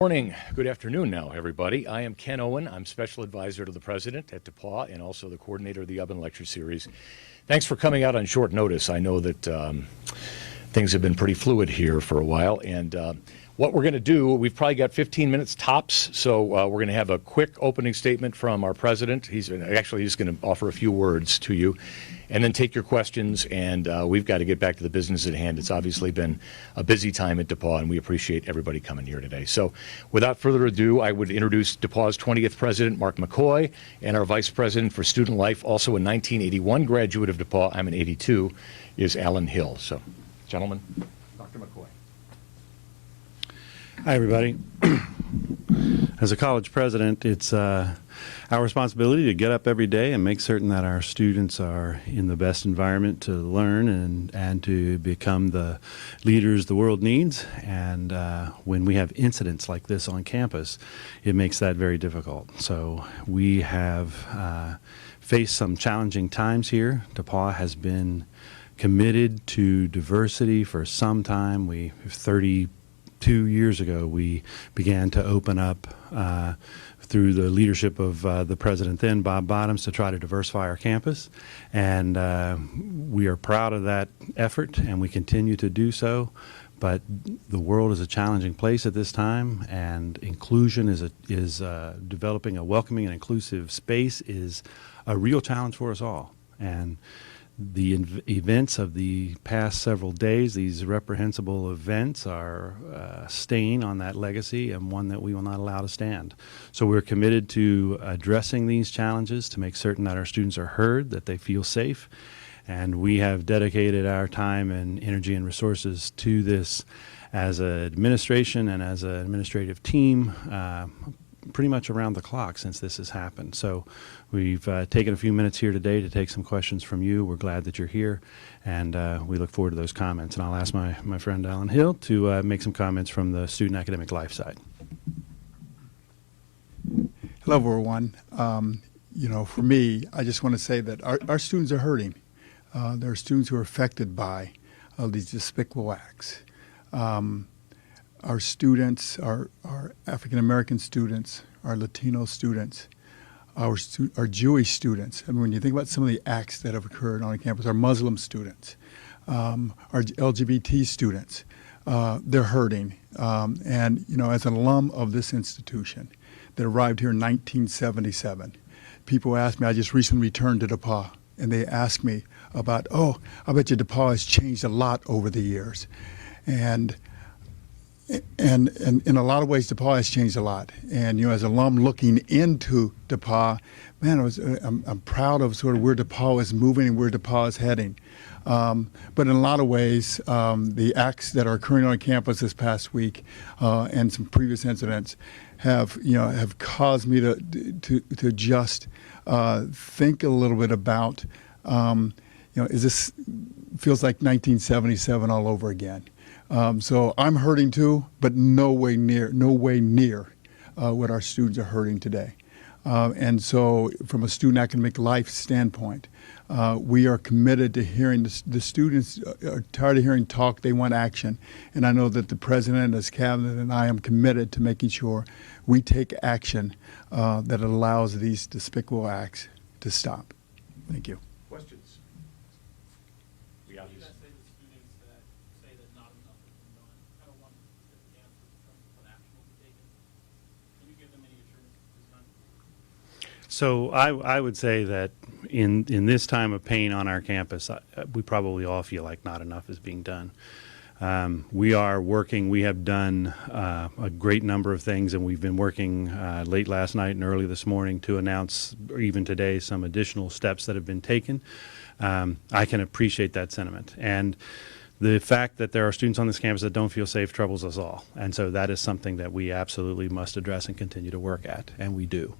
Morning, good afternoon now, everybody. I am Ken Owen. I'm Special Advisor to the President at DePauw and also the coordinator of the Oven Lecture Series. Thanks for coming out on short notice. I know that things have been pretty fluid here for a while, and what we're going to do, we've probably got 15 minutes tops, so we're going to have a quick opening statement from our President. He's going to offer a few words to you, and then take your questions, and we've got to get back to the business at hand. It's obviously been a busy time at DePauw, and we appreciate everybody coming here today. So without further ado, I would introduce DePauw's 20th President, Mark McCoy, and our Vice President for Student Life, also a 1981 graduate of DePauw, I'm an 82, is Alan Hill. So, gentlemen, Dr. McCoy. Hi, everybody. As a college president, it's our responsibility to get up every day and make certain that our students are in the best environment to learn and to become the leaders the world needs. And when we have incidents like this on campus, it makes that very difficult. So we have faced some challenging times here. DePauw has been committed to diversity for some time. 32 years ago, we began to open up through the leadership of the president then, Bob Bottoms, to try to diversify our campus. And we are proud of that effort, and we continue to do so. But the world is a challenging place at this time, and inclusion is developing a welcoming and inclusive space is a real challenge for us all. And the events of the past several days, these reprehensible events, are a stain on that legacy and one that we will not allow to stand. So we're committed to addressing these challenges to make certain that our students are heard, that they feel safe, and we have dedicated our time and energy and resources to this as an administration and as an administrative team pretty much around the clock since this has happened. So we've taken a few minutes here today to take some questions from you. We're glad that you're here, and we look forward to those comments. And I'll ask my friend Alan Hill to make some comments from the student academic life side. Hello, everyone. For me, I just want to say that our students are hurting. There are students who are affected by these despicable acts. Our students, our African-American students, our Latino students, our Jewish students. I mean, when you think about some of the acts that have occurred on campus, our Muslim students, our LGBT students, they're hurting. And, as an alum of this institution that arrived here in 1977, people ask me, I just recently returned to DePauw, and they ask me about, I bet you DePauw has changed a lot over the years. And in a lot of ways, DePauw has changed a lot. And as an alum looking into DePauw, man, I'm proud of sort of where DePauw is moving and where DePauw is heading. But in a lot of ways, the acts that are occurring on campus this past week and some previous incidents have caused me to just think a little bit about, is this feels like 1977 all over again. So I'm hurting too, but no way near what our students are hurting today. And so from a student academic life standpoint, we are committed to hearing the students are tired of hearing talk, they want action. And I know that the president, his cabinet, and I am committed to making sure we take action that allows these despicable acts to stop. Thank you. Questions? So I would say that in this time of pain on our campus, we probably all feel like not enough is being done. We are working. We have done a great number of things, and we've been working late last night and early this morning to announce, or even today, some additional steps that have been taken. I can appreciate that sentiment. And the fact that there are students on this campus that don't feel safe troubles us all. And so that is something that we absolutely must address and continue to work at, and we do.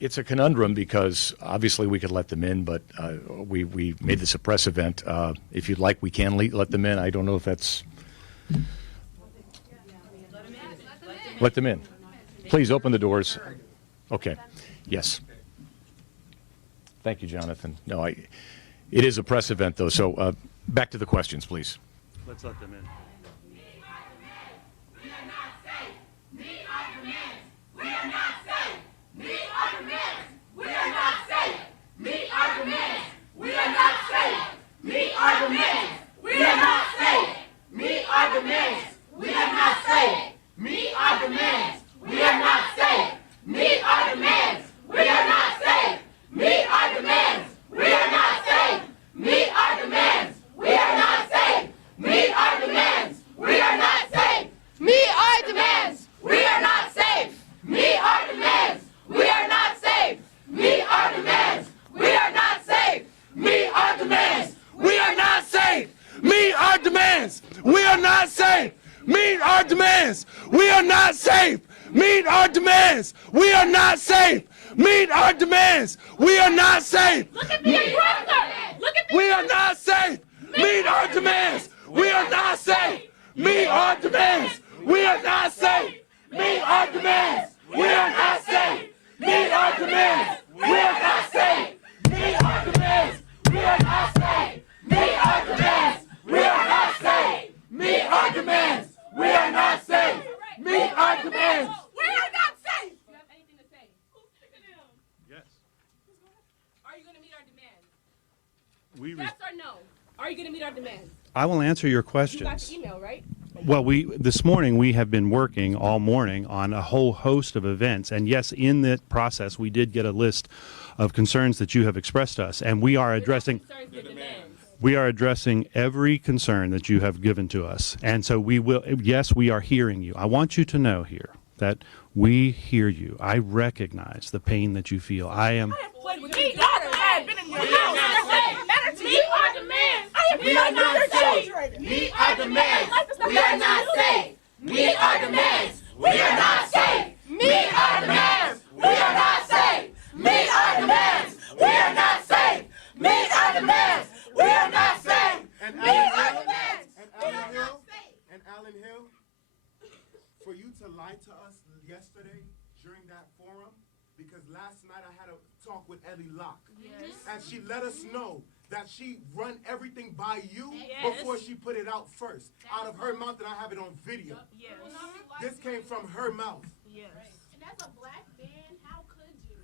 It's a conundrum because obviously we could let them in, but we made this a press event. If you'd like, we can let them in. I don't know if that's... Let them in. Please open the doors. Okay. Yes. Thank you, Jonathan. No, it is a press event, though. So back to the questions, please. Let's let them in. We are not safe. Meet our demands. We are not safe. Meet our demands. We are not safe. Meet our demands. We are not safe. Look at the aggressor. Look at the We are not safe. Meet our demands. We are not safe. Meet our demands. We are not safe. Meet our demands. We are not safe. Meet our demands. We are not safe. Meet our demands. We are not safe. Meet our demands. We are not safe. Meet our demands. We are not safe. Meet our demands. We are not safe. You have anything to say? Who's picking him? Yes. Are you going to meet our demands? We Yes or no? Are you going to meet our demands? I will answer your You got questions. the email, right? Well, this morning we have been working all morning on a whole host of events, and yes, in that process we did get a list of concerns that you have expressed to us, and we are addressing The demands. every concern that you have given to us, and so we will. Yes, we are hearing you. I want you to know here that we hear you. I recognize the pain that you feel. I am. Played with your daughter. I have been in your house. Better to meet our demands. I have been on your children. Meet our demands. We are not safe. Meet our demands. We are not safe. Meet our demands. We are not safe. Meet our demands. We are not safe. Meet our demands. We are not safe. And Meet our demands. And Alan Hill, for you to lie to us yesterday during that forum, because last night I had a talk with Ellie Locke, and she let us know that she run everything by you before she put it out first, out of her mouth, and I have it on video. This came from her mouth. And that's a black man. How could you?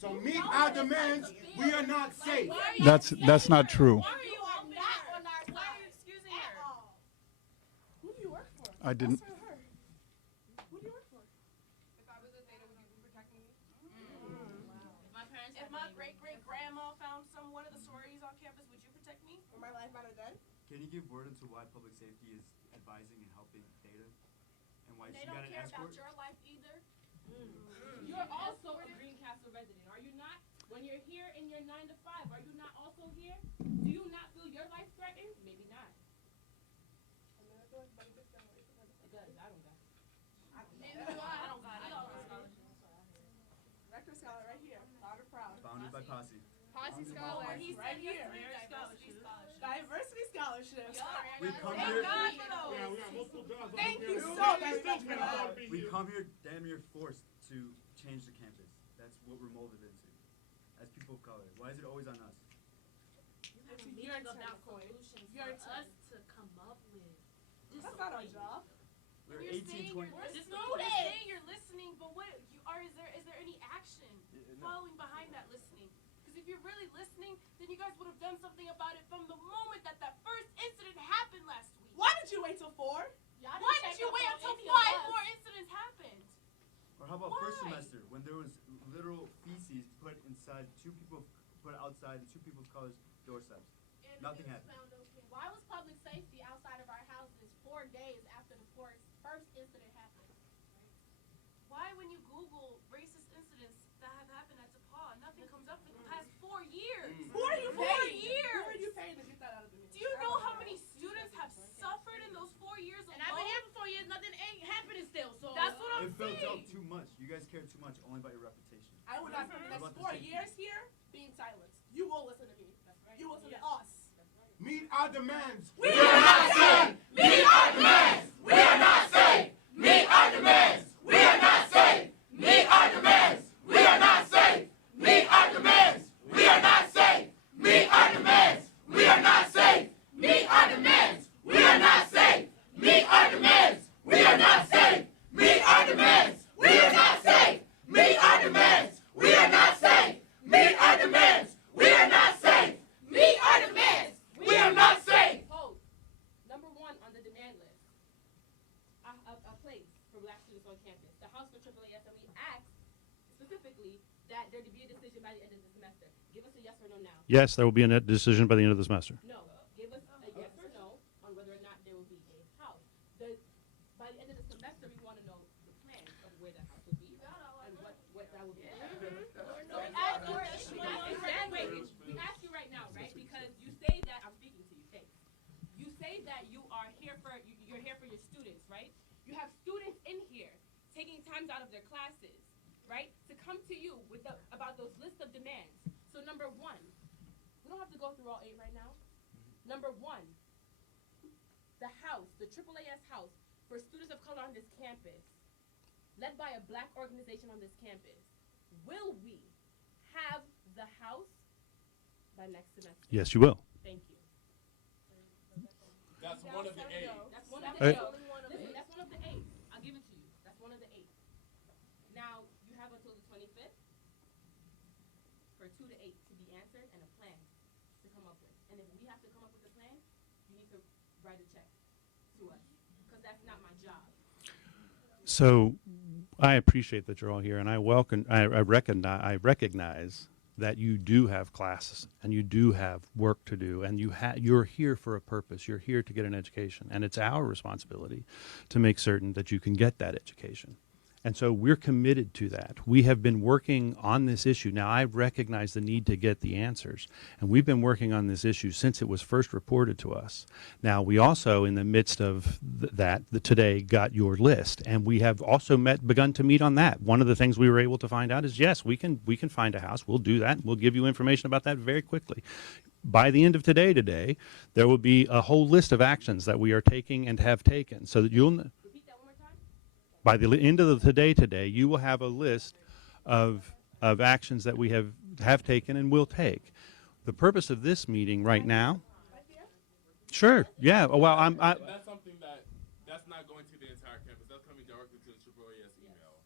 So meet our demands. We are not safe. That's not true. Why are you not on our side? Why are you excusing her? Who do you work for? I didn't. Ask her. Who do you work for? If I was a Theta, would you be protecting me? If my great-great-grandma found one of the sororities on campus, would you protect me? Or my life matter then? Can you give word into why public safety is advising and helping Theta? And why They she don't got an care about escort? your life either. You're also a Greencastle resident, are you not? When you're here in your 9 to 5, are you not also here? Do you not feel your life threatened? Maybe not. It does. I don't got it. Neither do I. I don't got it. Rector Scholar right here. Proud and proud. Founded by Posse. Posse Scholar. He's right here. Diversity scholarships. We come Thank here. God for those. Thank you so much for that. We come here damn near forced to change the campus. That's what we're molded into. As people of color. Why is it always on us? You're about solutions for us to come up with. That's not our job. We're You're 18, saying 20. you're saying you're listening, but is there any action following behind that listening? Because if you're really listening, then you guys would have done something about it from the moment that first incident happened last week. Why did you wait till 4? Why did you wait until 5 more incidents happened? Or how about first Why? semester when there was literal feces put inside put outside the 2 people's colors doorsteps? Nothing happened. Why was public safety outside of our houses 4 days after the first incident happened? Why, when you Google racist incidents that have happened at DePauw, nothing comes up for the past 4 years? Who are you 4 paying? years! Who are you paying to get that out of the Do you know how many students have suffered in those 4 years alone? And I've been here for 4 years, nothing ain't happening still, so. That's what I'm It builds saying. up too much. You guys care too much only about your reputation. I will not spend the next About the 4 same. years here being silenced. You will listen to me. You will listen to us. Meet our demands. We are not safe. Meet our demands. We are not safe. Meet our demands. We are not safe. Meet our demands. We are not safe. Meet our demands. We are not decision by the end of the semester. Give us a yes or no now. Yes, there will be a net decision by the end of the semester. No, give us a yes or no on whether or not there will be a house. By the end of the semester, we want to know the plans of where the house will be and what that will be. So we ask you right now, right? Because you say that I'm speaking to you. Thanks. You say that you're here for your students, right? You have students in here taking times out of their classes, right, to come to you about those list of demands. So number one, we don't have to go through all 8 right now. Number one, the house, the AAAS house for students of color on this campus, led by a black organization on this campus. Will we have the house by next semester? Yes, you will. Thank you. That's one of the 8. That's one of Hey. the 8. Listen, that's one of the 8. I'll give it to you. That's one of the 8. Now, you have until the 25th for 2 to 8 to be answered and a plan to come up with. And if we have to come up with a plan, you need to write a check to us because that's not my job. So I appreciate that you're all here, and I recognize that you do have classes and you do have work to do, and you're here for a purpose. You're here to get an education, and it's our responsibility to make certain that you can get that education. And so we're committed to that. We have been working on this issue. Now, I recognize the need to get the answers, and we've been working on this issue since it was first reported to us. Now, we also, in the midst of today, got your list, and we have also begun to meet on that. One of the things we were able to find out is, yes, we can find a house. We'll do that, and we'll give you information about that very quickly. By the end of today, there will be a whole list of actions that we are taking and have taken, so that you'll... Repeat that one more time. By the end of the today, you will have a list of actions that we have taken and will take. The purpose of this meeting right now. Sure. Yeah. Well, And that's something that's not going to the entire campus. That's coming directly to the AAAS email.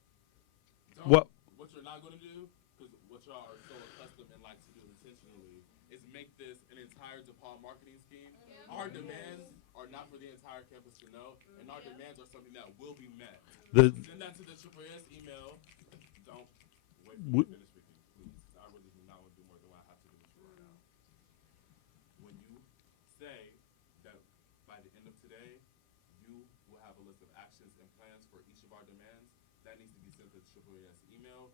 What you're not going to do, because what y'all are so accustomed and like to do intentionally, is make this an entire DePauw marketing scheme. Our demands are not for the entire campus to know, and our demands are something that will be met. Send that to the AAAS email. Don't wait for me to finish speaking, please. I really do not want to do more than what I have to do with you right now. When you say that by the end of today, you will have a list of actions and plans for each of our demands, that needs to be sent to the AAAS email.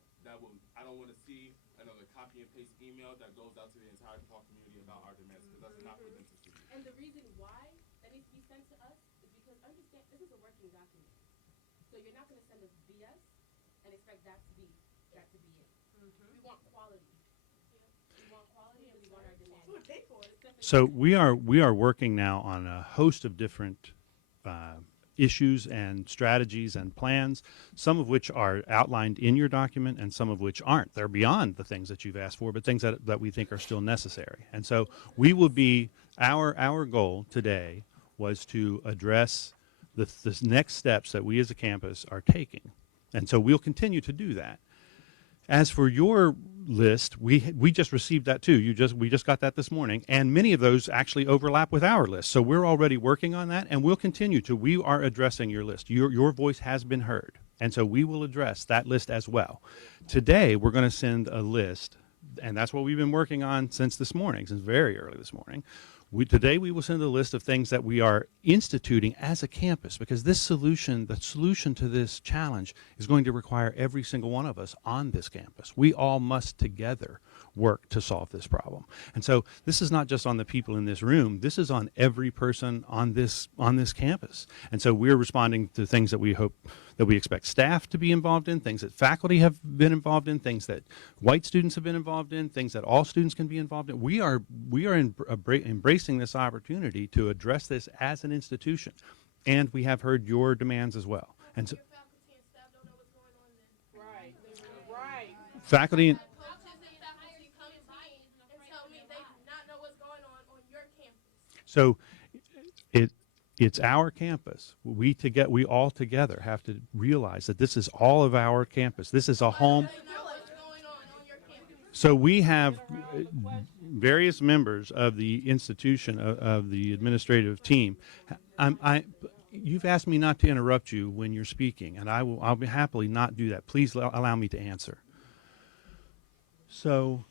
I don't want to see another copy and paste email that goes out to the entire DePauw community about our demands, because that's not for them to see. And the reason why that needs to be sent to us is because, understand, this is a working document. So you're not going to send us BS and expect that to be it. We want quality. We want quality, and we want our demands. So we are working now on a host of different issues and strategies and plans, some of which are outlined in your document and some of which aren't. They're beyond the things that you've asked for, but things that we think are still necessary. And so we will be, our goal today was to address the next steps that we as a campus are taking. And so we'll continue to do that. As for your list, we just received that too. We just got that this morning, and many of those actually overlap with our list. So we're already working on that, and we'll continue to. We are addressing your list. Your voice has been heard, and so we will address that list as well. Today, we're going to send a list, and that's what we've been working on since this morning, since very early this morning. Today we will send a list of things that we are instituting as a campus, because the solution to this challenge is going to require every single one of us on this campus. We all must together work to solve this problem. And so this is not just on the people in this room, this is on every person on this campus. And so we're responding to things that we expect staff to be involved in, things that faculty have been involved in, things that white students have been involved in, things that all students can be involved in. We are embracing this opportunity to address this as an institution, and we have heard your demands as well. And so, Your faculty and staff don't know what's going on then. Right. faculty and Coaches and faculty come to me and tell me they do not know what's going on your campus. so it's our campus. We all together have to realize that this is all of our campus. This is a home. They know what's going on your campus. So we have various members of the institution, of the administrative team. You've asked me not to interrupt you when you're speaking, and I'll be happily not do that. Please allow me to answer. So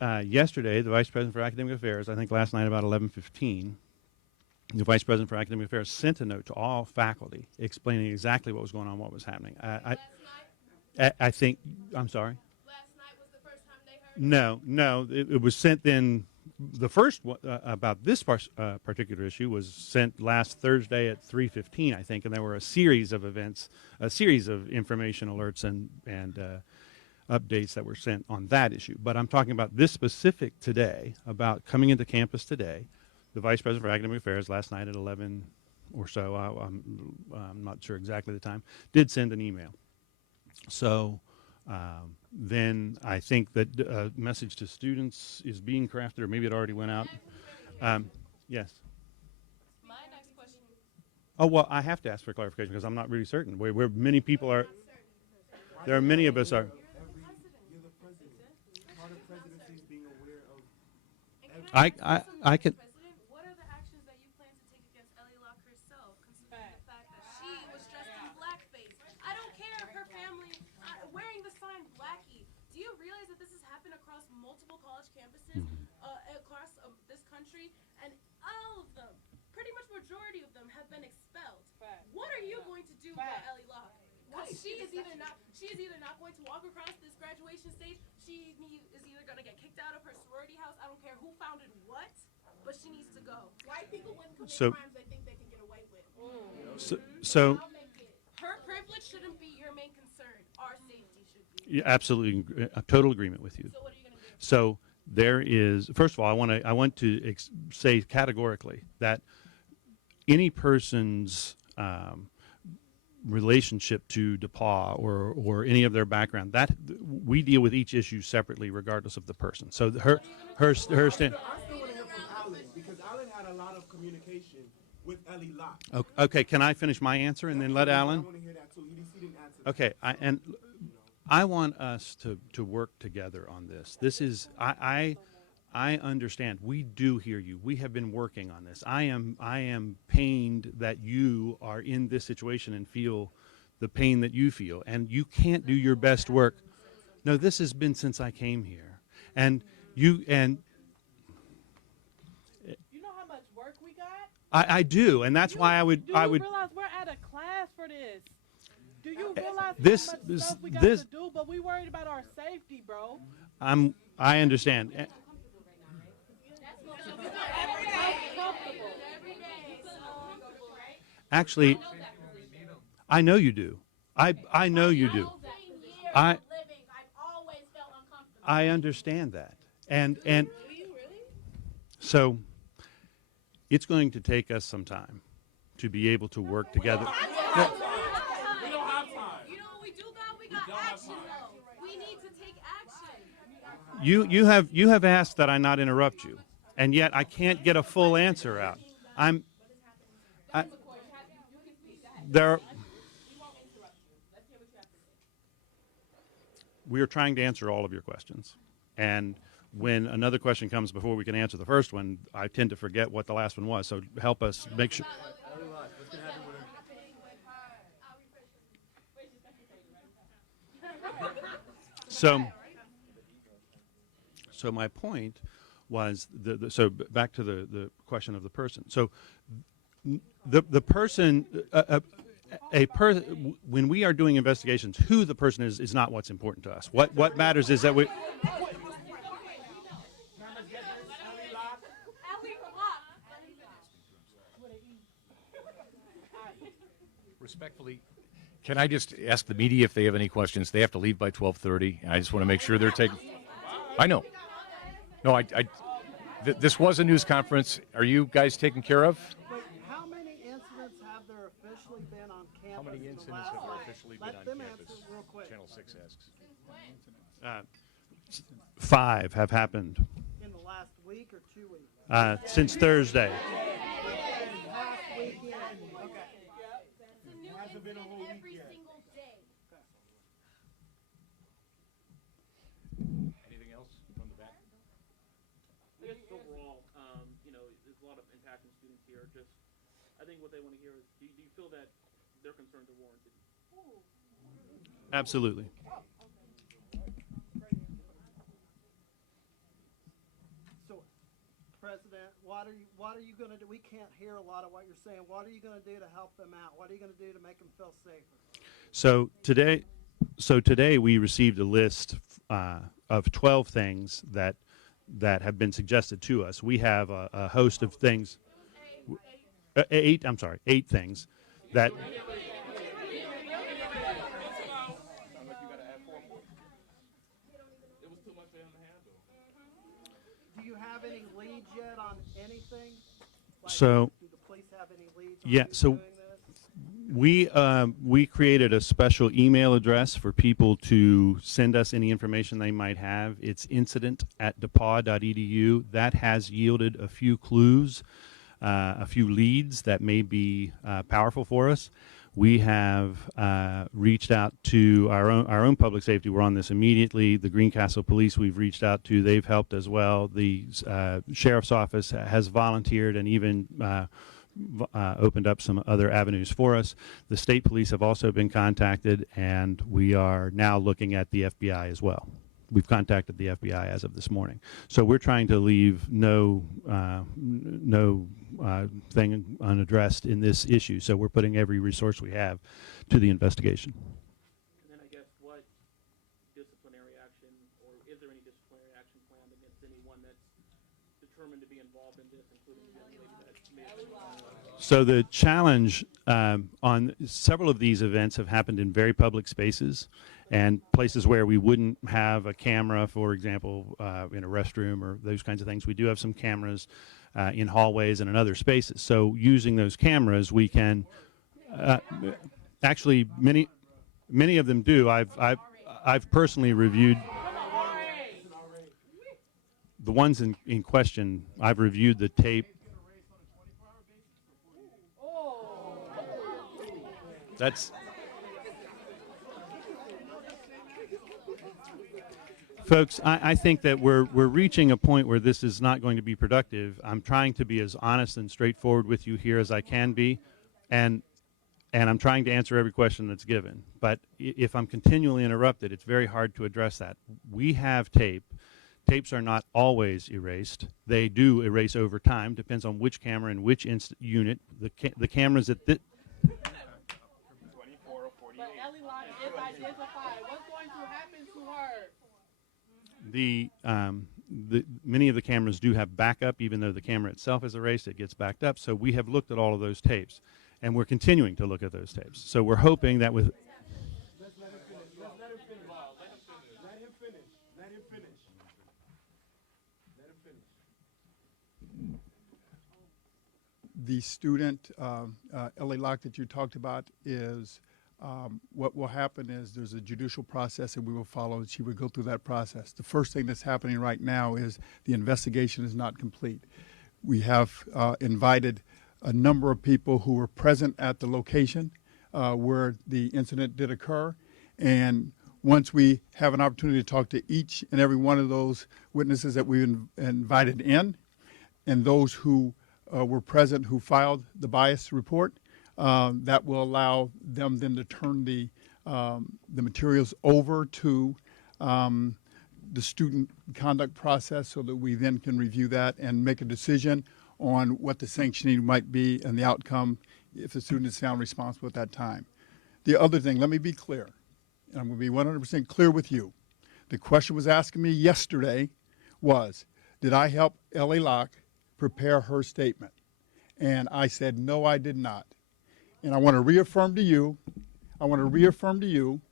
yesterday, the Vice President for Academic Affairs, I think last night about 11:15, the Vice President for Academic Affairs sent a note to all faculty explaining exactly what was going on, what was happening. I think, I'm sorry? Last night was the first time they heard No, it was sent then. The first one about this particular issue was sent last Thursday at 3:15, I think, and there were a series of events, a series of information alerts and updates that were sent on that issue. But I'm talking about this specific today, about coming into campus today. The Vice President for Academic Affairs last night at 11 or so, I'm not sure exactly the time, did send an email. So then I think that a message to students is being crafted, or maybe it already went out. Yes. My next question. Oh, well, I have to ask for clarification because I'm not really certain. Where many people are, there are many of us are. You're the president. Part of presidency is being aware of I can. President, what are the actions that you plan to take against Ellie Locke herself, considering the fact that she was dressed in blackface? I don't care if her family wearing the sign Blackie. Do you realize that this has happened across multiple college campuses across this country, and all of them, pretty much majority of them, have been expelled? What are you going to do about Ellie Locke? She is either not going to walk across this graduation stage. She is either going to get kicked out of her sorority house. I don't care who founded what, but she needs to go. White people wouldn't commit crimes they think they can get away with. So Her privilege shouldn't be your main concern. Our safety should be. yeah, absolutely, a total agreement with you. So what are you going to do? So there is, first of all, I want to say categorically that any person's relationship to DePauw or any of their background, that we deal with each issue separately, regardless of the person. So her stand. I still want to hear from Alan because Alan had a lot of communication with Ellie Locke. Okay, can I finish my answer and then let Alan? I want to hear that too. He didn't answer that. Okay, I want us to work together on this. This is I understand. We do hear you. We have been working on this. I am pained that you are in this situation and feel the pain that you feel, and you can't do your best work. No, this has been since I came here, and you know how much work we got? I do, and that's why I would Do you realize we're at a class for this? Do you realize this- how much this- stuff we got this- to do? But we worried about our safety, bro. I understand. Actually, I know you do. I know you do. I understand that. And so it's going to take us some time to be able to work together. We don't have time. You know what we do got? We got action though. We need to take action. You have asked that I not interrupt you, and yet I can't get a full answer out. We are trying to answer all of your questions, and when another question comes before we can answer the first one, I tend to forget what the last one was. So help us make sure. So my point was so back to the question of the person. So the person when we are doing investigations, who the person is not what's important to us. What matters is that we. Respectfully, can I just ask the media if they have any questions? They have to leave by 12:30, and I just want to make sure they're taking. I know. No, this was a news conference. Are you guys taken care of? But how many incidents have there officially been on campus? How many incidents have there officially been Let on them campus? answer real quick. Channel 6 asks. 5 have happened In the last week or 2 weeks? since Thursday. Last weekend. Okay. It's a new incident every single day. Anything else from the back? I guess overall, there's a lot of impacting students here. Just, I think what they want to hear is, do you feel that their concerns are warranted? Absolutely. President, what are you going to do? We can't hear a lot of what you're saying. What are you going to do to help them out? What are you going to do to make them feel safer? So today we received a list of 12 things that have been suggested to us. We have a host of things. Eight things that. Do you have any leads yet on anything? Like, So, do the police have any leads on yeah, who's so doing this? we created a special email address for people to send us any information they might have. It's incident@depauw.edu. That has yielded a few clues, a few leads that may be powerful for us. We have reached out to our own public safety. We're on this immediately. The Greencastle Police we've reached out to. They've helped as well. The Sheriff's Office has volunteered and even opened up some other avenues for us. The state police have also been contacted, and we are now looking at the FBI as well. We've contacted the FBI as of this morning. So we're trying to leave no thing unaddressed in this issue. So we're putting every resource we have to the investigation. And then I guess what disciplinary action, or is there any disciplinary action planned against anyone that's determined to be involved in this, including the young lady that may have been involved? So the challenge on several of these events have happened in very public spaces and places where we wouldn't have a camera, for example, in a restroom or those kinds of things. We do have some cameras in hallways and in other spaces. So using those cameras, we can actually many of them do. I've personally reviewed the ones in question. I've reviewed the tape. That's folks, I think that we're reaching a point where this is not going to be productive. I'm trying to be as honest and straightforward with you here as I can be, and I'm trying to answer every question that's given. But if I'm continually interrupted, it's very hard to address that. We have tape. Tapes are not always erased. They do erase over time. Depends on which camera and which unit. The cameras at this. But Ellie Locke is identified. What's going to happen to her? Many of the cameras do have backup, even though the camera itself is erased, it gets backed up. So we have looked at all of those tapes, and we're continuing to look at those tapes. So we're hoping that with. Let him finish. The student, Ellie Locke, that you talked about is what will happen is there's a judicial process and we will follow. She would go through that process. The first thing that's happening right now is the investigation is not complete. We have invited a number of people who were present at the location where the incident did occur. And once we have an opportunity to talk to each and every one of those witnesses that we invited in, and those who were present who filed the bias report, that will allow them then to turn the materials over to the student conduct process so that we then can review that and make a decision on what the sanctioning might be and the outcome if the student is found responsible at that time. The other thing, let me be clear, and I'm going to be 100% clear with you. The question was asking me yesterday was, did I help Ellie Locke prepare her statement? And I said, no, I did not. And I want to reaffirm to you,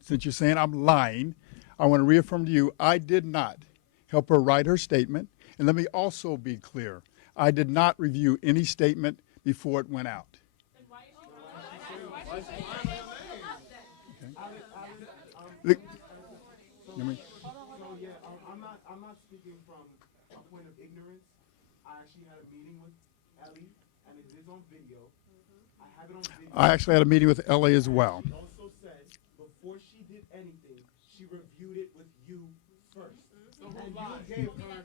since you're saying I'm lying, I want to reaffirm to you, I did not help her write her statement. And let me also be clear, I did not review any statement before it went out. Okay. I'm not speaking from a point of ignorance. I actually had a meeting with Ellie, and it is on video. I have it on video. I actually had a meeting with Ellie as well. She also said before she did anything, she reviewed it with you first. And you gave her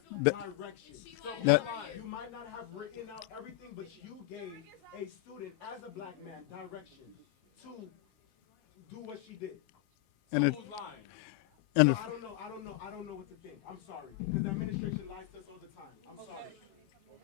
direction. You might not have written out everything, but you gave a student, as a black man, direction to do what she did. And I don't know what to think. I'm sorry. Because the administration lies to us all the time. I'm sorry.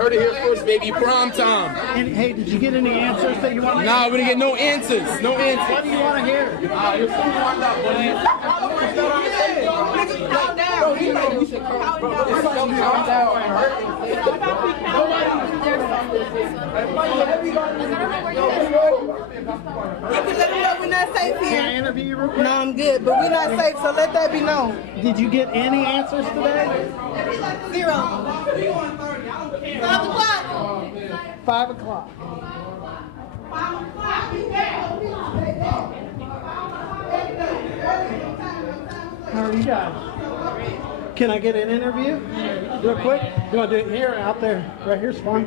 Heard it here first, baby. Prom time. And, hey, did you get any answers that you want to Nah, we didn't get no answers. No What answers. do you want to hear? You're so warmed up, buddy. Bro, you know we should calm We're not safe Can I here. interview you real quick? No, I'm good, but we're not safe, so let that be known. Did you get any answers today? 0. 5 o'clock. 5 o'clock. How are you guys? Can I get an interview real quick? You want to do it here or out there? Right here's fine.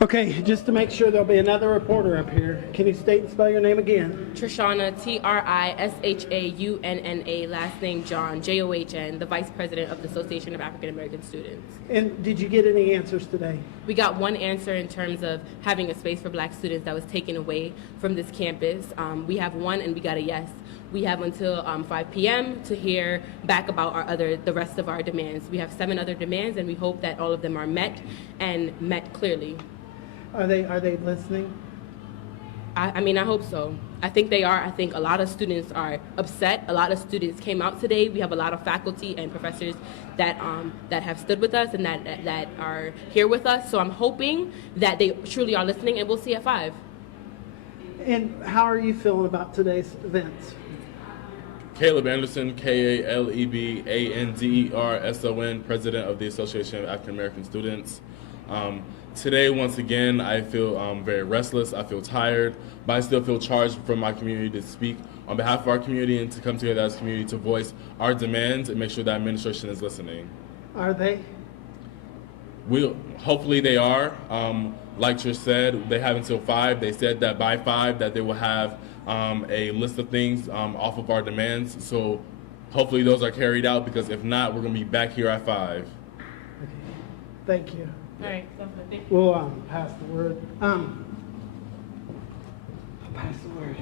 Okay, just to make sure there'll be another reporter up here. Can you state and spell your name again? Trishana, Trishaunna, last name John, John, the Vice President of the Association of African American Students. And did you get any answers today? We got one answer in terms of having a space for black students that was taken away from this campus. We have one and we got a yes. We have until 5 p.m. to hear back about the rest of our demands. We have 7 other demands and we hope that all of them are met and met clearly. Are they listening? I mean, I hope so. I think they are. I think a lot of students are upset. A lot of students came out today. We have a lot of faculty and professors that have stood with us and that are here with us. So I'm hoping that they truly are listening, and we'll see at 5. And how are you feeling about today's events? Caleb Anderson, KALEBANDERSON, President of the Association of African American Students. Today, once again, I feel very restless. I feel tired, but I still feel charged from my community to speak on behalf of our community and to come together as a community to voice our demands and make sure that administration is listening. Are they? Hopefully they are. Like Trish said, they have until 5. They said that by 5 that they will have a list of things off of our demands. So hopefully those are carried out, because if not, we're going to be back here at 5. Okay. Thank you. All right, sounds good. Thank you. We'll pass the word. I'll pass the word.